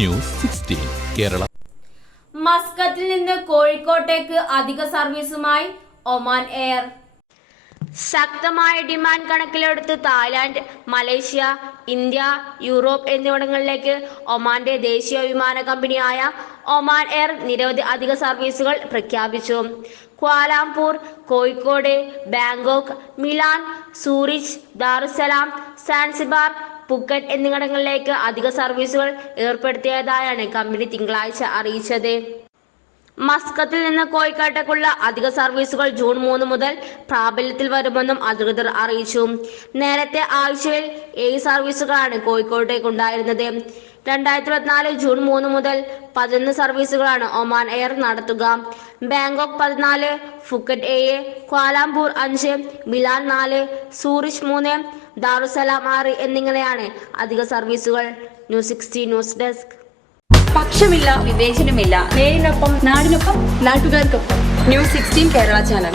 News 16 Kerala. മസ്കത്തിൽ നിന്ന് കോഴിക്കോട്ടേക്ക് അധിക സർവീസുമായി ഒമാൻ എയർ. ശക്തമായ ഡിമാൻഡ് കണക്കിലെടുത്ത് തായ്ലാന്റ്, മലേഷ്യ, ഇന്ത്യ, യൂറോപ്പ് എന്നിവിടങ്ങളിലേക്ക് ഒമാന്റെ ദേശീയ വിമാന കമ്പനിയായ ഒമാൻ എയർ നിരവധി അധിക സർവീസുകൾ പ്രഖ്യാപിച്ചു. Kuala Lumpur, Kozhikode, Bangkok, Milan, Zurich, Dar es Salaam, Zanzibar, Phuket എന്നിവിടങ്ങളിലേക്ക് അധിക സർവീസുകൾ ഏർപ്പെടുത്തിയതായാണ് കമ്പനി തിങ്കളാഴ്ച അറിയിച്ചത്. മസ്കത്തിൽ നിന്ന് കോഴിക്കോട്ടേക്കുള്ള അധിക സർവീസുകൾ ജൂൺ 3 മുതൽ പ്രാബല്യത്തിൽ വരുമെന്നും അധികൃതർ അറിയിച്ചു. നേരത്തെ ആഴ്ചയിൽ 7 സർവീസുകളാണ് കോഴിക്കോട്ടേക്കുണ്ടായിരുന്നത്. 2024 ജൂൺ 3 മുതൽ 11 സർവീസുകളാണ് ഒമാൻ എയർ നടത്തുക. Bangkok 14, Phuket 7, Kuala Lumpur 5, Milan 4, Zurich 3, Dar es Salaam 6 എന്നിങ്ങനെയാണ് അധിക സർവീസുകൾ. News 16 news desk. പക്ഷമില്ല, വിവേചനമില്ല. നേരിനൊപ്പം, നാടിനൊപ്പം, നാട്ടുകാർക്കൊപ്പം. News 16 Kerala channel.